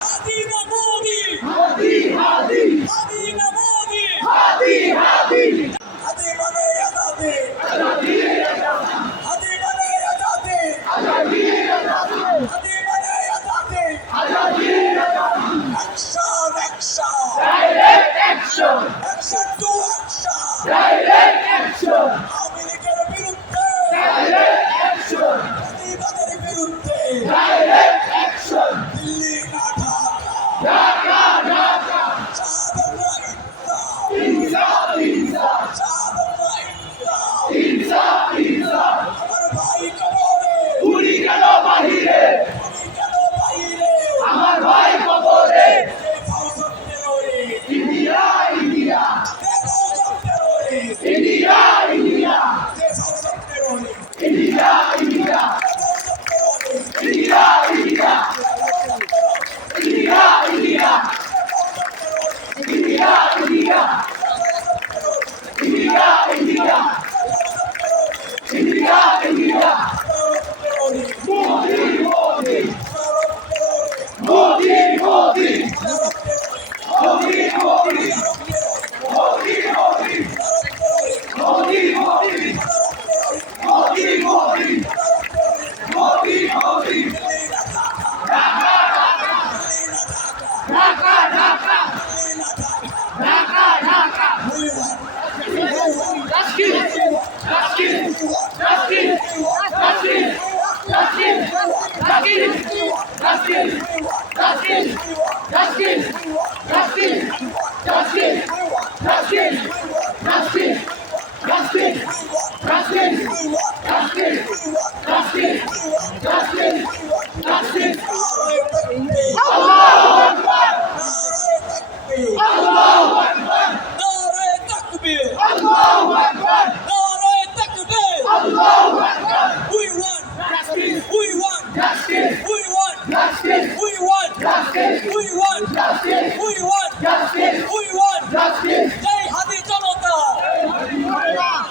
Hadina Modi, Hadi, Hadi, Hadina Modi, Hadi, Hadi, Hadi Mane Azadi, Azadi, Hadi Mane Azadi, Azadi, Hadi Mane Azadi. Azadi, Action, action, direct action, action to action. direct action, Awami লীগের বিরুদ্ধে, direct action, প্রতিবাদের বিরুদ্ধে, direct action, Delhi না Dhaka, Dhaka, Dhaka, শাহাদাত ইনসাফ, Insaf, Insaf, শাহাদাত ইনসাফ। Insaf, Insaf, আমার ভাই কবরে, গুলি গেল বাহিরে, তুমি কেন বাইরে? আমার ভাই কবরে, কে ফাউজান terrorist? ইন্ডিয়া, ইন্ডিয়া, কে ফাউজান terrorist? ইন্ডিয়া, ইন্ডিয়া, কে ফাউজান terrorist? ইন্ডিয়া, ইন্ডিয়া, কে Fauzan terrorist? India, India, India, India, India, India, India, India, India, India, Modi, Modi, Modi, Modi, Modi, Modi, Modi, Modi, Modi, Modi, Modi, Modi, Modi, Modi, Dhaka, Dhaka, Dhaka, Dhaka, Dhaka, justice, justice, justice, justice, justice, justice, justice, justice, justice, justice, justice, justice, justice, justice, justice, justice, justice, justice, justice. Allahu Akbar, Allahu Akbar, নারে তাকবীর, Allahu Akbar, নারে তাকবীর। Allahu Akbar. We want Justice, we want justice, we want justice, we want justice, we want justice, we want justice, we want justice. জয় হাদি জনতা,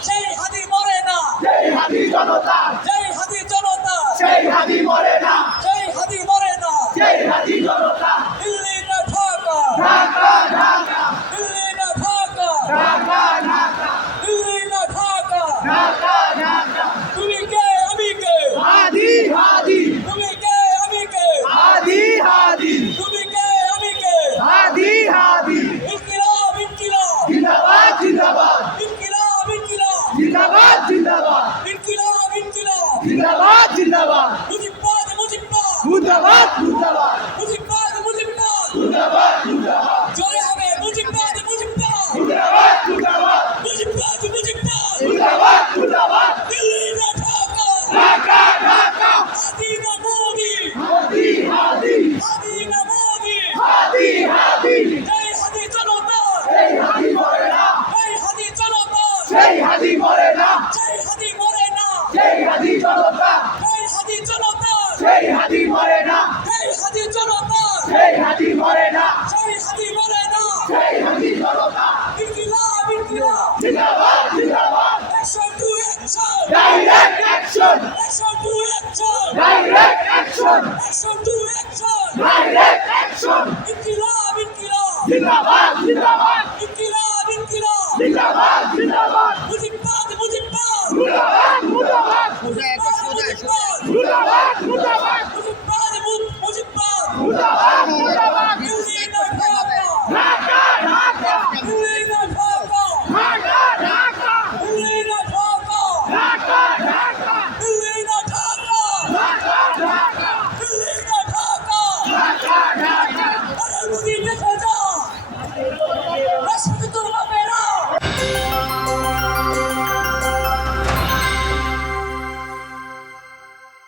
জয় হাদি মরে না, Jai Hadi Janata, জয় হাদি জনতা, Jai Hadi Morena, জয় হাদি মরে না। Jai Hadi Janata, Delhi না Dhaka, Dhaka, Dhaka, Delhi না Dhaka, Dhaka, Dhaka, Delhi না Dhaka. Dhaka, Dhaka. তুমি কে আমি কে, Hadi, Hadi, তুমি কে আমি কে, Hadi, Hadi, তুমি কে আমি কে। Hadi, Hadi. ইনকিলাব ইনকিলাব Zindabad, Zindabad, ইনকিলাব ইনকিলাব Zindabad, Zindabad, ইনকিলাব ইনকিলাব। Zindabad, Zindabad, মুজিববাদ মুজিববাদ Murdabad, Murdabad, মুজিববাদ মুজিববাদ। Murdabad, Murdabad, জয় হবে মুজিববাদ মুজিববাদ Murdabad, Murdabad, মুজিববাদ মুজিববাদ। Murdabad, Murdabad. Delhi না Dhaka, Dhaka, Dhaka, হাদিনা Modi, Hadi, Hadi, হাদিনা Modi. Hadi, Hadi. জয় হাদি জনতা, Jai Hadi Morena, জয় হাদি জনতা, Jai Hadi Morena, জয় হাদি মরে না, Jai Hadi Janata, জয় হাদি জনতা, Jai Hadi Morena, জয় হাদি জনতা, Jai Hadi Morena, জয় হাদি মরে না। Jai Hadi Janata. Inqilab Inqilab. Zindabad, Zindabad. Action to action, Direct action, action to action, direct action, action to action. direct action. Inqilab Inqilab, Zindabad, Zindabad, Inqilab Inqilab. Zindabad, Zindabad. মুজিববাদ মুজিববাদ, Murdabad, Murdabad, মুজিববাদ মুজিববাদ, Murdabad, Murdabad, মুজিববাদ মুজিববাদ। Murdabad,